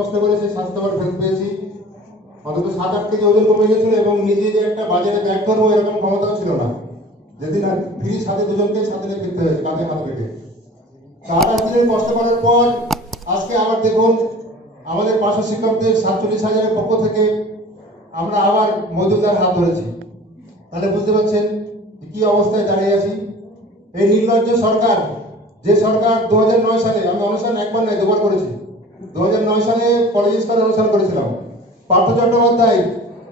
কষ্ট করে সেই স্বাস্থ্য আবার ফেরত পেয়েছি। অন্তত 7-8 কেজি ওজন কমে গেছিল এবং নিজে যে একটা বাজারে ব্যাগ ধরবো এরকম ক্ষমতাও ছিল না। যেদিন আর ফ্রি সাথে দুজনকে সাথে নিয়ে ফিরতে হয়েছে কাঁধে হাত রেখে। 8 দিনের কষ্ট করার পর আজকে আবার দেখুন আমাদের পার্শ্ব শিক্ষকদের 47,000-এর পক্ষ থেকে আমরা আবার মজুমদার হাত ধরেছি। তাহলে বুঝতে পারছেন কি অবস্থায় দাঁড়িয়ে আছি। এই নির্লজ্জ সরকার, যে সরকার 2009 সালে, আমি অনুষ্ঠান একবার নয় দুবার করেছি, 2009 সালে কলেজ স্তরে অনুষ্ঠান করেছিলাম। পার্থ চট্টোপাধ্যায়,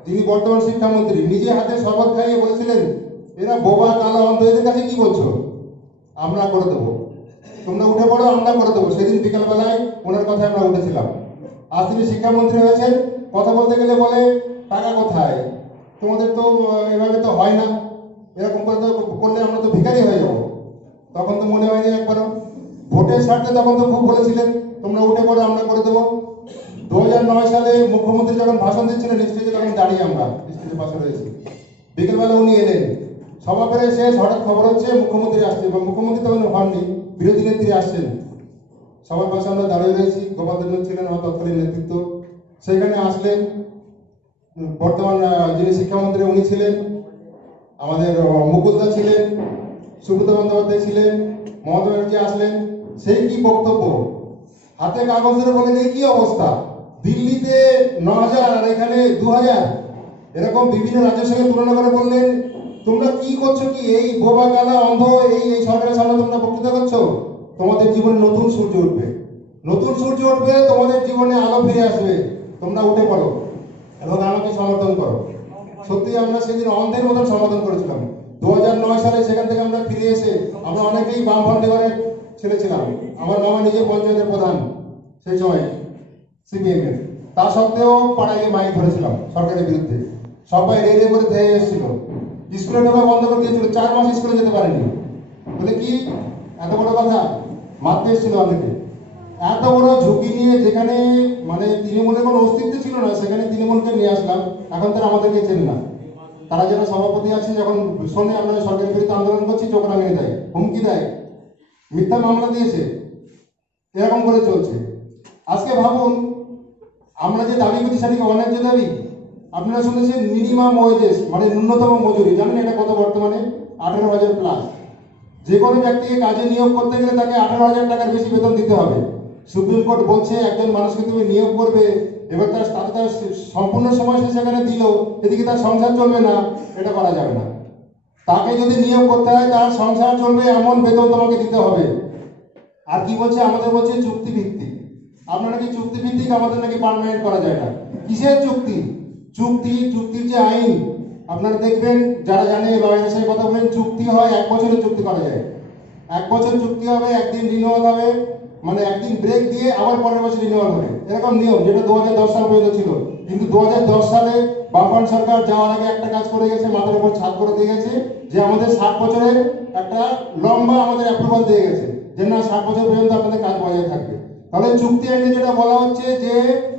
যিনি বর্তমান শিক্ষামন্ত্রী, নিজে হাতে শপথ খাইয়ে বলেছিলেন এরা বোবা কালো অন্ধ, এদের কাছে কি বলছো, আমরা করে দেবো, তোমরা উঠে পড়ো, আমরা করে দেবো। সেদিন বিকালবেলায় ওনার কথায় আমরা উঠেছিলাম। আজ তিনি শিক্ষামন্ত্রী হয়েছেন, কথা বলতে গেলে বলে টাকা কোথায়, তোমাদের তো এভাবে তো হয় না, এরকম করলে আমরা তো ভিখারি হয়ে যাবো। তখন তো মনে হয়নি একবারও। ভোটের স্বার্থে তখন তো খুব বলেছিলেন তোমরা উঠে পড়ো, আমরা করে দেবো। 2009 সালে মুখ্যমন্ত্রী যখন ভাষণ দিচ্ছিলেন স্টেজে, তখন দাঁড়িয়ে আমরা স্টেজের পাশে রয়েছি। বিকেলবেলা উনি এলেন, সভা পেরে শেষ, হঠাৎ খবর হচ্ছে মুখ্যমন্ত্রী আসছে, এবং মুখ্যমন্ত্রী তখন হননি, বিরোধী নেত্রী আসছেন। সবার পাশে আমরা দাঁড়িয়ে রয়েছি, গোপালচন্দ্র ছিলেন আমার তৎকালীন নেতৃত্ব। সেখানে আসলেন বর্তমান যিনি শিক্ষামন্ত্রী উনি ছিলেন, আমাদের মুকুলদা ছিলেন, সুব্রত বন্দ্যোপাধ্যায় ছিলেন, মমতা ব্যানার্জি আসলেন। সেই কি বক্তব্য, হাতে কাগজ ধরে বলেন এই কি অবস্থা, দিল্লিতে 9,000 আর এখানে 2,000, এরকম বিভিন্ন রাজ্যের সঙ্গে তুলনা করে বললেন তোমরা কি করছো, কি এই বোবা কালা অন্ধ এই সরকারের সামনে তোমরা বক্তৃতা করছো, তোমাদের জীবনে নতুন সূর্য উঠবে, নতুন সূর্য উঠবে, তোমাদের জীবনে আলো ফিরে আসবে, তোমরা উঠে পড়ো এবং আমাকে সমর্থন করো। সত্যি আমরা সেদিন অন্ধের মতন সমর্থন করেছিলাম। 2009 সালে সেখান থেকে আমরা ফিরে এসে আমরা অনেকেই বাম ফ্রন্টের ছেলে ছিলাম। আমার মামা নিজে পঞ্চায়েতের প্রধান সেই সময় সিপিএম এর, তা সত্ত্বেও পাড়ায় মাইক ধরেছিলাম সরকারের বিরুদ্ধে। সবাই রেলে করে ধেয়ে এসেছিল, স্কুলে ঢোকা বন্ধ করে দিয়েছিল, 4 মাস স্কুলে যেতে পারেনি। বলে কি এত বড় কথা, মারতে এসেছিল অনেকে। এত বড় ঝুঁকি নিয়ে যেখানে মানে তৃণমূলের কোনো অস্তিত্ব ছিল না, সেখানে তৃণমূলকে নিয়ে আসলাম। এখন তারা আমাদেরকে চেনে না। তারা যারা সভাপতি আছে যখন শোনে আমরা সরকারের বিরুদ্ধে আন্দোলন করছি, চোখ রাঙিয়ে দেয়, হুমকি দেয়, মিথ্যা মামলা দিয়েছে, এরকম করে চলছে। আজকে ভাবুন আমরা যে দাবি করছি সেটাকে অনেক যে দাবি। আপনারা শুনেছেন মিনিমাম ওয়েজেস মানে ন্যূনতম মজুরি, জানেন এটা কত বর্তমানে? 18,000 প্লাস। যে কোনো ব্যক্তিকে কাজে নিয়োগ করতে গেলে তাকে 18,000 টাকার বেশি বেতন দিতে হবে। সুপ্রিম কোর্ট বলছে একজন মানুষকে তুমি নিয়োগ করবে, এবার তার সম্পূর্ণ সময় সে সেখানে দিল, এদিকে তার সংসার চলবে না, এটা করা যাবে না। তাকে যদি নিয়োগ করতে হয় তার সংসার চলবে এমন বেতন তোমাকে দিতে হবে। আর কি বলছে আমাদের, বলছে চুক্তি ভিত্তিক। আপনারা কি চুক্তি ভিত্তিক, আমাদের নাকি পার্মানেন্ট করা যায় না। কিসের চুক্তি? চুক্তির যে আইন আপনারা দেখবেন, যারা জানে বা ভাষায় কথা বলেন, চুক্তি হয় 1 বছরের চুক্তি করা যায়। 1 বছর চুক্তি হবে, একদিন রিনিউয়াল হবে, মানে একদিন ব্রেক দিয়ে আবার পরের বছর রিনিউয়াল হবে, এরকম নিয়ম, যেটা 2010 সাল পর্যন্ত ছিল। কিন্তু 2010 সালে বামফ্রন্ট সরকার যাওয়ার আগে একটা কাজ করে গেছে, মাথার উপর ছাদ করে দিয়ে গেছে, যে আমাদের 60 বছরের একটা লম্বা আমাদের অ্যাপ্রুভাল দিয়ে গেছে, যে না 60 বছর পর্যন্ত আপনাদের কাজ বজায় থাকবে। তাহলে চুক্তি আইনে যেটা বলা হচ্ছে যে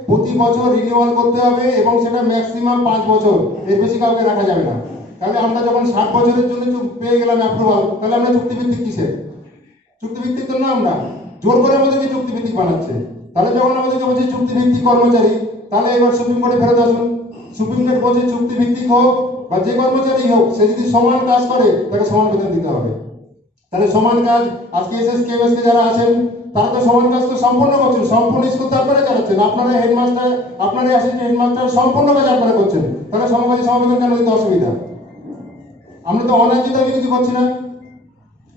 প্রতি বছর রিনিউয়াল করতে হবে এবং সেটা ম্যাক্সিমাম 5 বছর, এর বেশি কাউকে রাখা যাবে না। তাহলে আমরা যখন 60 বছরের জন্য পেয়ে গেলাম অ্যাপ্রুভাল, তাহলে আমরা চুক্তিভিত্তিক কিসের? চুক্তিভিত্তিক তো না, আমরা জোর করে আমাদেরকে চুক্তিভিত্তিক বানাচ্ছে। তাহলে যখন আমাদেরকে বলছে চুক্তিভিত্তিক কর্মচারী, তাহলে এবার সুপ্রিম কোর্টে ফেরত আসুন। সুপ্রিম কোর্ট বলছে চুক্তিভিত্তিক হোক বা যে কর্মচারী হোক, সে যদি সমান কাজ করে তাকে সমান বেতন দিতে হবে। তাহলে সমান কাজ, আজকে এসএসকে যারা আছেন তারা তো সমান কাজ তো সম্পূর্ণ করছেন, সম্পূর্ণ স্কুল তারপরে চালাচ্ছেন। আপনারা হেডমাস্টার, আপনারা অ্যাসিস্ট্যান্ট হেডমাস্টার, সম্পূর্ণ কাজ আপনারা করছেন, তাহলে সমকাজে সমবেতন কেন দিতে অসুবিধা? আমরা তো অন্যায্য দাবি কিছু করছি না।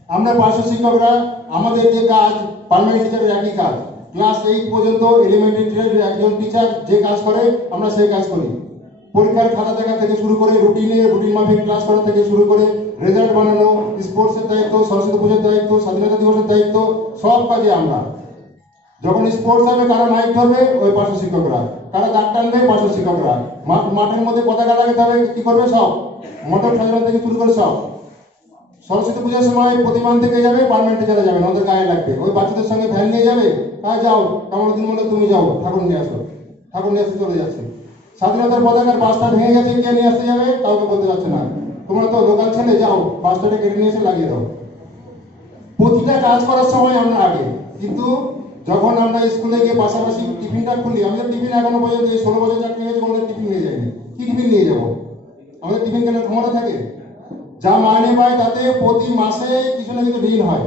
আমরা পার্শ্ব শিক্ষকরা আমাদের যে কাজ, পার্মানেন্ট টিচারের একই কাজ, ক্লাস 8 পর্যন্ত এলিমেন্টারি টিচার একজন টিচার যে কাজ করে আমরা সেই কাজ করি। পরীক্ষার খাতা দেখা থেকে শুরু করে রুটিন মাফিক ক্লাস করা থেকে শুরু করে রেজাল্ট বানানো, স্পোর্টসের দায়িত্ব, সরস্বতী পুজোর দায়িত্ব, স্বাধীনতা দিবসের দায়িত্ব, সব কাজে আমরা। যখন স্পোর্টস হবে কারা মাইক ধরবে, ওই পার্শ্ব শিক্ষকরা, কারা দাগ টানবে, পার্শ্ব শিক্ষকরা, মাঠের মধ্যে পতাকা লাগাতে হবে, কি করবে, সব মোটর সাজানো থেকে শুরু করে সব। সরস্বতী পূজার সময় প্রতিমান থেকে যাবে, পার্মানেন্ট টিচারে যাবে, ওদের গায়ে লাগবে, ওই বাচ্চাদের সঙ্গে ভ্যান নিয়ে যাবে, হ্যাঁ যাও কামালুদ্দিন বলে তুমি যাও ঠাকুর নিয়ে আসো, ঠাকুর নিয়ে আসতে চলে যাচ্ছে। স্বাধীনতার পতাকার বাসটা ভেঙে গেছে, কে নিয়ে আসতে যাবে কাউকে বলতে পারছে না, তোমরা তো লোকাল ছেলে, যাও বাসটাকে কেটে নিয়ে এসে লাগিয়ে দাও। প্রতিটা কাজ করার সময় আমরা আগে, কিন্তু যখন আমরা স্কুলে গিয়ে পাশাপাশি টিফিনটা খুলি, আমাদের টিফিন এখনো পর্যন্ত এই 16 বছর চাকরি হয়েছে আমাদের টিফিন নিয়ে যায়নি। কি টিফিন নিয়ে যাবো? আমাদের টিফিন কেনার ক্ষমতা থাকে? যা মাইনে পাই তাতে প্রতি মাসে কিছু না কিছু ঋণ হয়,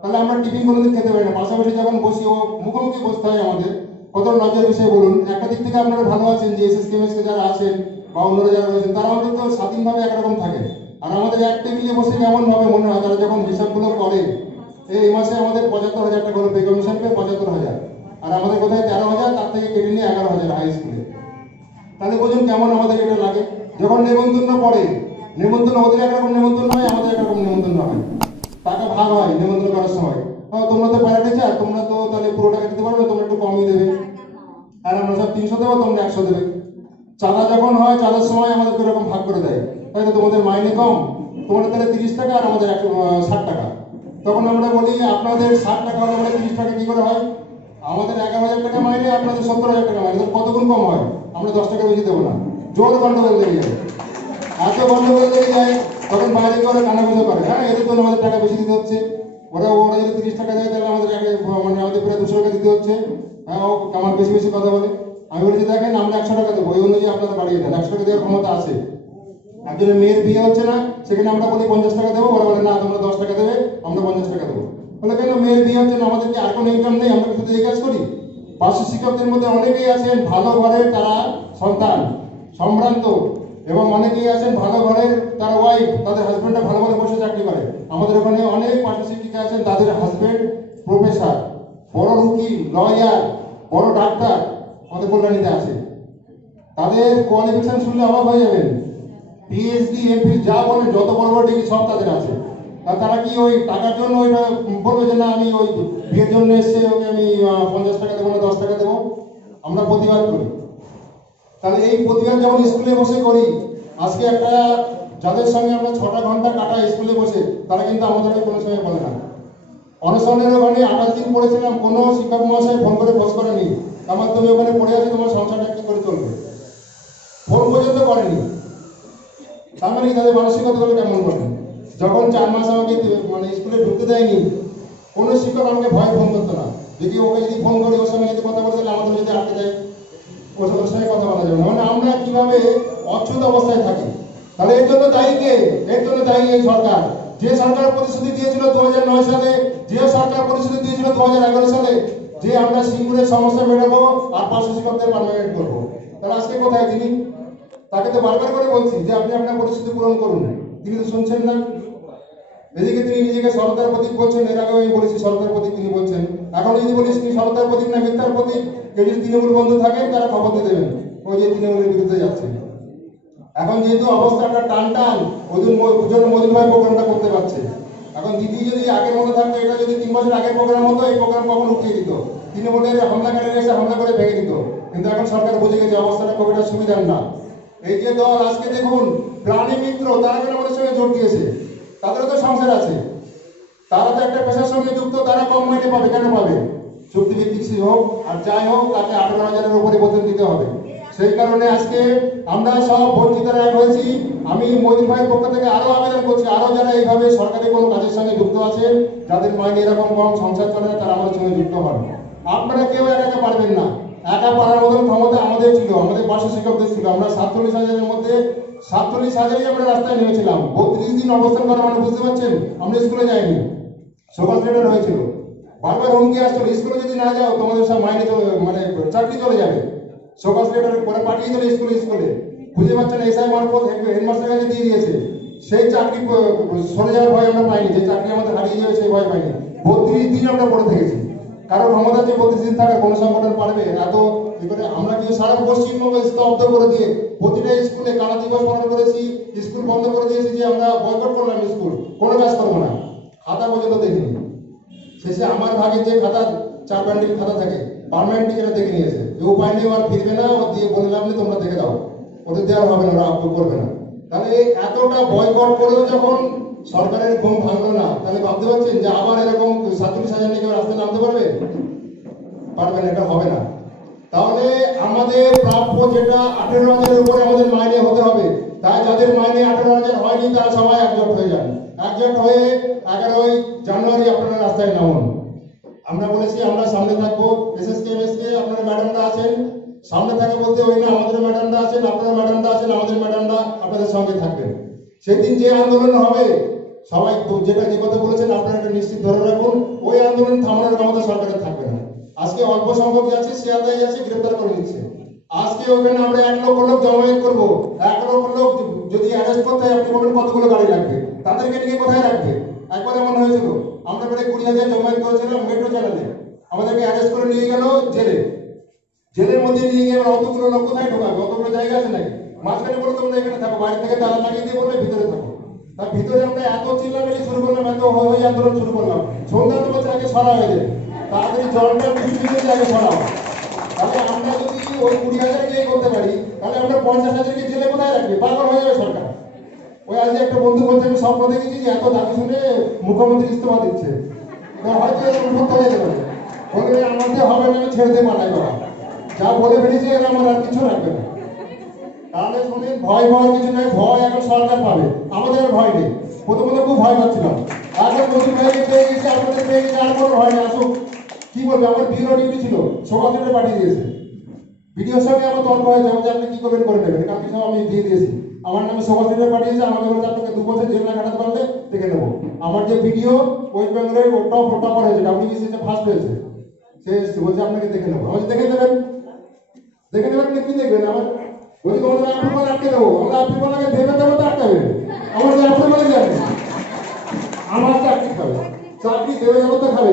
তাহলে আমরা টিফিন কোনোদিন খেতে পারি না। পাশাপাশি যখন বসি ও মুখোমুখি বসতে হয় আমাদের, কত লজ্জার বিষয় বলুন। একটা দিক থেকে আপনারা ভালো আছেন যে এসএসকেএমএসকে যারা আছেন বা অন্যরা যারা রয়েছেন তারা অন্তত স্বাধীনভাবে একরকম থাকে। আর আমাদের এক টেবিলে বসে কেমন ভাবে মনে হয় তারা যখন হিসাবগুলো করে, এই মাসে আমাদের 75,000 টাকা হলো, পে কমিশন পে 75,000, আর আমাদের কোথায় 13,000, তার থেকে কেটে নিয়ে 11,000 হাই স্কুলে। তাহলে বুঝুন কেমন আমাদের এটা লাগে। যখন নেমন্তন্ন পড়ে, নেমন্তন্ন ওদের একরকম নেমন্তন্ন হয়, আমাদের একরকম নেমন্তন্ন হয়, টাকা ভাগ হয় নেমন্তন্ন করার সময়। তোমরা তো প্যারা টিচার, তোমরা তো তাহলে পুরো টাকা দিতে পারবে, তোমরা একটু কমই দেবে, আর আমরা সব 300 দেবো, তোমরা 100 দেবে। চাঁদা যখন হয়, চাঁদার সময় আমাদেরকে এরকম ভাগ করে দেয়, তাই তো তোমাদের মাইনে কম, তোমাদের তাহলে 30 টাকা আর আমাদের 60 টাকা। তখন আমরা বলি আপনাদের 60 টাকা হলে আমাদের 30 টাকা কি করে হয়? আমাদের 11,000 টাকা মাইনে, আপনাদের 70,000 টাকা মাইনে, কত গুণ কম হয়? আমরা 10 টাকা বেশি দেবো না, জোর গন্ডগোল লেগে যায়। এত গন্ডগোল লেগে যায় তখন বাইরে গিয়ে ওরা কানাঘুষো করে, হ্যাঁ এদের জন্য আমাদের টাকা বেশি দিতে হচ্ছে। ওরা যদি 30 টাকা দেয় তাহলে আমাদের মানে আমাদের প্রায় 200 টাকা দিতে হচ্ছে। হ্যাঁ ও আমার বেশি বেশি কথা বলে। আমি বলেছি দেখেন আমরা 100 টাকা দেবো, ওই অনুযায়ী আপনারা বাড়িয়ে দেন, 100 টাকা দেওয়ার ক্ষমতা আছে। একজনের মেয়ের বিয়ে হচ্ছে না, সেখানে আমরা বলি 50 টাকা দেবো, ওরা বলে না তোমরা 10 টাকা দেবে, আমরা 50 টাকা দেবো। বলে কেন মেয়ের বিয়ে হচ্ছে না, আমাদের কি আর কোনো ইনকাম নেই, আমরা শুধু এই কাজ করি? পার্শ্ব শিক্ষকদের মধ্যে অনেকেই আছেন ভালো ঘরের, তারা সন্তান সম্ভ্রান্ত, এবং অনেকেই আছেন ভালো ঘরের, তার ওয়াইফ, তাদের হাজবেন্ডটা ভালো ভালো বসে চাকরি করে। আমাদের ওখানে অনেক পার্শ্ব শিক্ষিকা আছেন, তাদের হাজবেন্ড প্রফেসর, বড় উকিল, লয়ার, বড় ডাক্তার আমাদের কল্যাণীতে আছে। তাদের কোয়ালিফিকেশন শুনলে অবাক হয়ে যাবেন, পিএইচডি, এমপি যা বলেন, যত বড় বড় ডিগ্রি সব তাদের আছে। আর তারা কি ওই টাকার জন্য ওইটা বলবে যে না আমি ওই বিয়ের জন্য এসে ওকে আমি 50 টাকা দেবো না 10 টাকা দেবো? আমরা প্রতিবাদ করি। তাহলে এই প্রতিবাদ যখন স্কুলে বসে করি, আজকে একটা যাদের সঙ্গে আমরা 6টা ঘন্টা কাটাই স্কুলে বসে, তারা কিন্তু আমাদেরকে কোনো সময় বলে না। অনশনের ওখানে 28 দিন পড়েছিলাম, কোনো শিক্ষক মহাশয় ফোন করে খোঁজ করেনি আমার তুমি ওখানে পড়ে আছো, তোমার সংসারটা কি করে চলবে, ফোন পর্যন্ত করেনি। তার মানে তাদের মানসিকতাগুলো কেমন করেন? যখন 4 মাস আমাকে মানে স্কুলে ঢুকতে দেয়নি, কোনো শিক্ষক আমাকে ভয় ফোন করতো না। যদি ওকে যদি ফোন করি, ওর সঙ্গে যদি কথা বলতে তাহলে আমাদের যদি আটকে দেয়, ওর সঙ্গে কথা বলা যাবে না। মানে আমরা কিভাবে অচ্ছুত অবস্থায় থাকি। তাহলে এর জন্য দায়ী কে? এর জন্য দায়ী এই সরকার। যে সরকার প্রতিশ্রুতি দিয়েছিল 2009 সালে, যে সরকার প্রতিশ্রুতি দিয়েছিল 2011 সালে, যে আমরা সিঙ্গুরের সমস্যা মেটাবো আর পার্শ্ব শিক্ষকদের পার্মানেন্ট করবো, তাহলে আজকে কোথায় তিনি? তাকে তো বারবার করে বলছি যে আপনি আপনার প্রতিশ্রুতি পূরণ করুন, তিনি তো শুনছেন না। এদিকে তিনি নিজেকে সরকার প্রতীক বলছেন, এর আগে আমি বলেছি সরকার প্রতীক তিনি বলছেন। এখন যদি বলিস তিনি সরকার প্রতীক না মিথ্যার প্রতীক, কেউ যদি তৃণমূল বন্ধু থাকেন তারা খবর দিয়ে দেবেন ওই যে তৃণমূলের বিরুদ্ধে যাচ্ছে। এখন যেহেতু অবস্থাটা টান টান, ওই জন্য মজুর ভাই প্রোগ্রামটা করতে পারছে। এখন দিদি যদি আগের মতো থাকতো, এটা যদি 3 বছর আগের প্রোগ্রাম হতো, এই প্রোগ্রাম কখন উঠিয়ে দিত, তৃণমূলের হামলাকারীরা এসে হামলা করে ভেঙে দিত। কিন্তু এখন সরকার বুঝে গেছে অবস্থাটা খুব একটা সুবিধার না। এই যে দল আজকে দেখুন প্রাণী মিত্র, তারা কেন আমাদের সঙ্গে জোট দিয়েছে? তাদেরও তো সংসার আছে, তারা তো একটা পেশার সঙ্গে যুক্ত, তারা কম মাইনে পাবে, কেন পাবে? চুক্তিভিত্তিক হোক আর যাই হোক, তাকে 18,000-এর উপরে বেতন দিতে হবে। সেই কারণে আজকে আমরা সব বঞ্চিতরা এক হয়েছি। আমি মজুর ভাইয়ের পক্ষ থেকে আরো আবেদন করছি, আরো যারা এইভাবে সরকারি কোনো কাজের সঙ্গে যুক্ত আছেন, যাদের মাইনে এরকম কম, সংসার চলে না, তারা আমাদের সঙ্গে যুক্ত হন। আপনারা কেউ একা পারবেন না। একা পারার মতন ক্ষমতা আমাদের ছিল, আমাদের পার্শ্ব শিক্ষকদের ছিল। আমরা 47,000-এর মধ্যে 47,000-ই আমরা রাস্তায় নেমেছিলাম। 32 দিন অবস্থান করা মানে বুঝতে পারছেন, আমরা স্কুলে যাইনি, সুপার স্টেটার হয়েছিল। বারবার হুমকি আসছিল, স্কুলে যদি না যাও তোমাদের সব মাইনে মানে চাকরি চলে যাবে। সুপার স্টেটার করে পাঠিয়ে দিল স্কুলে। খুঁজে পাচ্ছেন এসআই মারফত হেডমাস্টারের কাছে দিয়ে দিয়েছে। সেই চাকরি সরে যাওয়ার ভয় আমরা পাইনি, যে চাকরি আমাদের হারিয়ে যাবে সেই ভয় পাইনি। 32 দিন আমরা পড়ে থেকেছি। কারো ক্ষমতা যে 32 দিন থাকার কোনো সংগঠন পারবে এত করে? আমরা কিন্তু সারা পশ্চিমবঙ্গ স্তব্ধ করে দিয়ে প্রতিটা স্কুলে কারা দিবস পালন করেছি, স্কুল বন্ধ করে দিয়েছি, যে আমরা বয়কট করলাম স্কুল, কোনো কাজ করবো না, খাতা পর্যন্ত দেখিনি। শেষে আমার ভাগে যে খাতা 4 বান্ডিল খাতা থাকে, পার্মানেন্ট টিচার দেখে নিয়েছে, যে উপায় নেই আর ফিরবে না, ও দিয়ে বললাম যে তোমরা দেখে দাও, ওদের দেওয়ার হবে না, ওরা আপলোড করবে না। তাহলে এতটা বয়কট করেও যখন সরকারের ঘুম ভাঙলো না, তাহলে ভাবতে পারছেন যে আবার এরকম 47,000 নিয়ে কেউ রাস্তায় নামতে পারবে? পারবে না, এটা হবে না। তাহলে আমাদের প্রাপ্য যেটা 18,000-এর উপরে আমাদের মাইনে হতে হবে, তাই যাদের মাইনে 18,000 হয়নি তারা সবাই একজোট হয়ে যান। একজোট হয়ে 11ই জানুয়ারি আপনারা রাস্তায় নামুন। আমরা বলেছি আমরা সামনে থাকবো, এসএসকে এমএসকে আপনারা ম্যাডামরা আছেন, সামনে থাকে বলতে ওই না আমাদের ম্যাডামরা আছেন, আপনারা ম্যাডামরা আছেন, আমাদের ম্যাডামরা আপনাদের সঙ্গে থাকবেন। সেদিন যে আন্দোলন হবে সবাই যেটা যে কথা বলেছেন আপনারা এটা নিশ্চিত ধরে রাখুন, ওই আন্দোলন থামানোর ক্ষমতা সরকারের থাকবে না। আজকে অল্প সংখ্যক যাচ্ছে, শিয়ালদায় যাচ্ছে, গ্রেপ্তার করে নিচ্ছে। আজকে ওখানে আমরা 1 লক্ষ লোক জমায়েত করবো, 1 লক্ষ লোক যদি অ্যারেস্ট করতে হয় আপনি বলুন কতগুলো গাড়ি লাগবে, তাদেরকে নিয়ে কোথায় রাখবে? একবার এমন হয়েছিল আমরা প্রায় 20,000 জমায়েত করেছিলাম মেট্রো চ্যানেলে, আমাদেরকে অ্যারেস্ট করে নিয়ে গেল জেলে, জেলের মধ্যে নিয়ে গিয়ে এবার অতগুলো লোক কোথায় ঢোকাবে? অতগুলো জায়গা আছে নাকি? মাঝখানে বলে তোমরা এখানে থাকো, বাইরে থেকে তালা লাগিয়ে দিয়ে বললে ভিতরে থাকো। তার ভিতরে আমরা এত চিল্লামিল্লি শুরু করলাম, এত হই আন্দোলন শুরু করলাম, সন্ধ্যা তো বলছে আগে সরা হয়ে যায়, তাড়াতাড়ি জলটা কিছু আগে সরাও। তাহলে আমরা যদি ওই 20,000 কে করতে পারি, তাহলে আমরা 50,000-কে জেলে কোথায় রাখবে? পাগল হয়ে যাবে সরকার। ওই আজকে একটা বন্ধু বলছে আমি স্বপ্ন দেখেছি যে এত দাবি শুনে মুখ্যমন্ত্রী ইস্তফা দিচ্ছে, হয়তো এরকম করতে হয়ে যাবে, বলে আমাদের হবে না, আমি ছেড়ে দিয়ে পালাই বাবা, যা বলে ফেলেছে এরা আমার আর কিছু রাখবে না। তাহলে শুনেন ভয় ভয় কিছু নয়, ভয় এখন সরকার পাবে, আমাদের আর ভয় নেই। প্রথমে খুব ভয় পাচ্ছিলাম, এখন নতুন ভাইকে পেয়ে গেছে, আপনাদের পেয়ে গেছে, আর কোনো ভয় নেই। আসুক, কি বলবে, আমার বিরো ডিউটি ছিল, সকাল থেকে পাঠিয়ে দিয়েছে। ভিডিওর সঙ্গে আমার তর্ক হয়েছে, যে আপনি কি করবেন করে নেবেন, কালকে সব আমি দিয়ে দিয়েছি। আমার নামে সকাল থেকে পাঠিয়েছে, আমাকে বলছে আপনাকে 2 বছর জেল না কাটাতে পারলে দেখে নেবো। আমার যে ভিডিও ওয়েস্ট বেঙ্গলের টপার হয়েছে, WBCতে ফার্স্ট হয়েছে, সে এসছে বলছে আপনাকে দেখে নেবো। আমি দেখে নেবেন, দেখে নেবেন, কি দেখবেন? আমার বলছি তোমাদের অ্যাপ্রুভাল আটকে দেবো, আমরা অ্যাপ্রুভাল আগে দেবে দেবো তো আটকাবে, আমার যে অ্যাপ্রুভালে যাবে আমার চাকরি খাবে, চাকরি দেবে যাবো তো খাবে।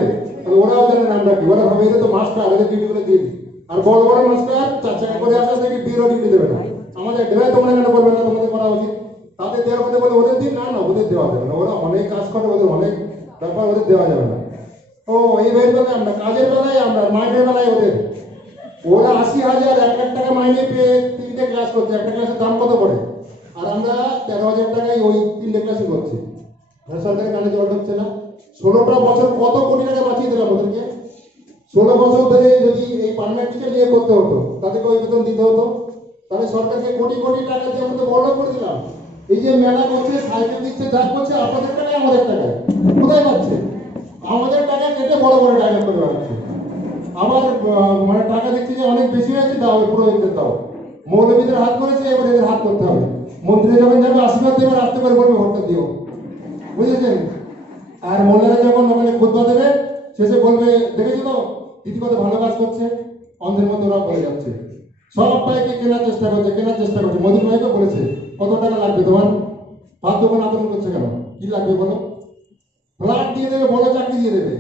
ওরাও জানে নামটা কি, ওরা ভাবে এটা তো মাস্টার, ওদের ডিউটিগুলো দিয়ে দিই। আর বড় বড় মাস্টার 4 চাকরি করে আসে, নাকি বিরো ডিউটি দেবে না, আমাদের দেবে, তোমরা কেন করবে না? তোমাদের করা উচিত। তাদের দেওয়ার মধ্যে বলে ওদের দিন, না না ওদের দেওয়া যাবে না, ওরা অনেক কাজ করে, ওদের অনেক ব্যাপার, ওদের দেওয়া যাবে না। ও এই বের বেলায় আমরা, কাজের বেলায় আমরা, মাইনের বেলায় ওদের, ওরা 80,000 1 লাখ টাকা মাইনে পেয়ে 3টে ক্লাস করছে, একটা ক্লাসের দাম কত পড়ে? আর আমরা 13,000 টাকায় ওই 3টে ক্লাসই করছি। সরকারের কানে জল ঢুকছে না। 16টা বছর কত কোটি টাকা বাঁচিয়ে দিলাম ওদেরকে। 16 বছর ধরে যদি এই পার্মানেন্ট টিচার নিয়ে করতে হতো, তাদেরকে ওই বেতন দিতে হতো, তাহলে সরকারকে কোটি কোটি টাকা দিয়ে আমরা তো বড় করে দিলাম। এই যে মেলা করছে, সাইকেল দিচ্ছে, যা করছে, আপনাদের টাকায় আমাদের টাকায় কোথায় পাচ্ছে? আমাদের টাকা কেটে বড় বড় ডায়লগ করে বেড়াচ্ছে। আবার মানে টাকা দেখছি যে অনেক বেশি হয়েছে, দাও পুরোহিতদের দাও। মৌলবীদের হাত করেছে, এবার এদের হাত করতে হবে। মন্ত্রী যখন যাবে আশীর্বাদ দেবে, আসতে করে বলবে ভোটটা দিও, বুঝেছেন? আর মোল্লারা যখন ওখানে খুতবা দেবে, শেষে বলবে দেখেছো তো দিদি কত ভালো কাজ করছে, অন্ধের মতো ওরা বলে যাচ্ছে। সব ভাইকে কেনার চেষ্টা করছে, কেনার চেষ্টা করছে। মজুর ভাইকে বলেছে কত টাকা লাগবে তোমার, ভাত দোকান আন্দোলন করছে কেন, কি লাগবে বলো, ফ্ল্যাট দিয়ে দেবে, বড় চাকরি দিয়ে দেবে।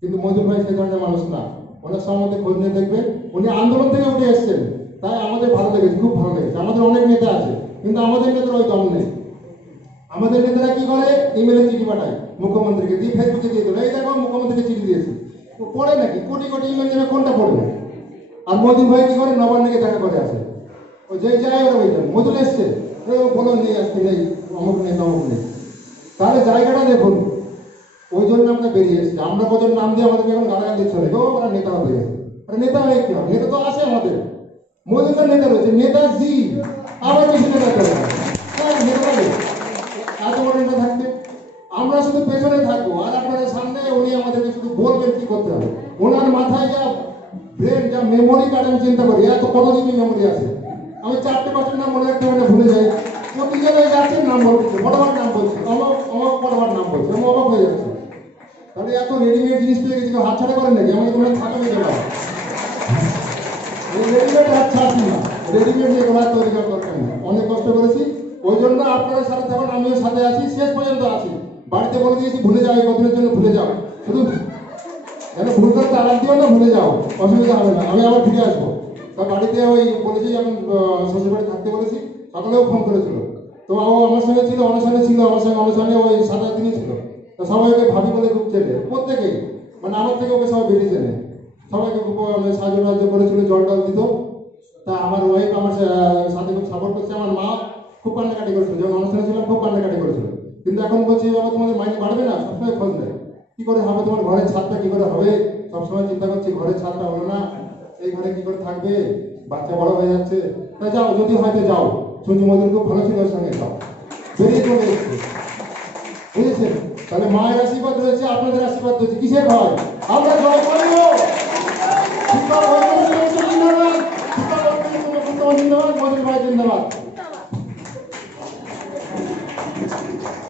কিন্তু মজুর ভাই সে ধরনের মানুষ না, ওনার সম্বন্ধে খোঁজ নিয়ে দেখবেন, উনি আন্দোলন থেকে উঠে এসছেন, তাই আমাদের ভালো লেগেছে, খুব ভালো লেগেছে। আমাদের অনেক নেতা আছে, কিন্তু আমাদের নেতার ওই দম নেই। আমাদের নেতারা কি করে, ইমেলে চিঠি পাঠায় মুখ্যমন্ত্রীকে, দিয়ে ফেসবুকে দিয়ে দেবে, এই দেখো মুখ্যমন্ত্রীকে চিঠি দিয়েছি। পড়ে নাকি? কোটি কোটি ইমেল দেবে, কোনটা পড়বে? আর মজুর ভাই কি করে, নবান্নকে দেখা করে আসে, ও যে যায় ওরা বলছেন মজুর এসছে, বলো নেই, আজকে নেই, অমুক নেই তমুক নেই। তাহলে জায়গাটা দেখুন, ওই জন্য আমরা বেরিয়ে এসেছি। আমরা কজন নাম দিয়ে আমাদেরকে এখন গালাগাল দিচ্ছে না, ওরা নেতা হতে গেছে। নেতা হয়ে কি হবে? নেতা তো আছে আমাদের, মজুরদার নেতা রয়েছে, নেতাজি, আবার বেশি নেতা করে নেতা নেই। এত বড় নেতা থাকবে, আমরা শুধু পেছনে থাকবো, আর আপনাদের সামনে উনি আমাদেরকে শুধু বলবেন কি করতে হবে। ওনার মাথায় যা ব্রেন, যা মেমোরি কার্ড, আমি চিন্তা করি এত কত জিবি মেমোরি আছে। আমি 4টে-5টের নাম মনে রাখতে মানে ভুলে যাই, প্রতি জায়গায় যাচ্ছে নাম বলছে, বড়বার নাম বলছে, অমক বড়বার নাম বলছে, আমি অবাক হয়ে যাচ্ছে। তাহলে এত রেডিমেড জিনিস পেয়ে গেছি, হাত ছাড়া করেন নাকি? আমাকে তোমরা থাকবে যাবে, রেডিমেড হাত ছাড়ছি না, রেডিমেড নিয়ে তোমার তৈরি করার দরকার নেই। অনেক কষ্ট করেছি, ওই জন্য আপনারা সাথে থাকুন, আমিও সাথে আছি, শেষ পর্যন্ত আছি। বাড়িতে বলে দিয়েছি ভুলে যাও, এই কদিনের জন্য ভুলে যাও, শুধু যেন ভুল করতে আলাপ দিও না, ভুলে যাও, অসুবিধা হবে না, আমি আবার ফিরে আসবো। তা বাড়িতে ওই বলেছি, আমি শ্বশুর বাড়ি থাকতে বলেছি, সকালেও ফোন করেছিল, তো ও আমার সঙ্গে ছিল, অনশনে ছিল, আমার সঙ্গে অনশনে ওই 7-8 দিনই ছিল। তো সবাইকে ভাবি বলে খুব চেনে, প্রত্যেকেই, মানে আমার থেকে ওকে সবাই বেরিয়ে চেনে, সবাইকে খুব সাহায্য টাহায্য করেছিল, জল টল দিত। তা আমার ওয়াইফ আমার সাথে খুব সাপোর্ট করছে। আমার মা খুব কান্নাকাটি করেছিল, যখন অনুষ্ঠানে ছিলাম খুব কান্নাকাটি করেছিল। কিন্তু এখন বলছি বাবা তোমাদের মাইনে বাড়বে না, সবসময় খোঁজ দেয়, কি করে হবে, তোমার ঘরের ছাদটা কি করে হবে, সবসময় চিন্তা করছি ঘরের ছাদটা হলো না, এই ঘরে কি করে থাকবে, বাচ্চা বড় হয়ে যাচ্ছে। তাই যাও, যদি হয়তো যাও, শুনছি মজুর খুব ভালো ছিল, ওর সঙ্গে যাও, বেরিয়ে চলে এসছে, বুঝেছেন? তাহলে মায়ের আশীর্বাদ রয়েছে, আপনাদের আশীর্বাদ রয়েছে, কিসের ভয়? আমরা জয় করব। শিক্ষক ঐক্য জিন্দাবাদ, শিক্ষক ঐক্য জিন্দাবাদ, মোদীর ভাই জিন্দাবাদ।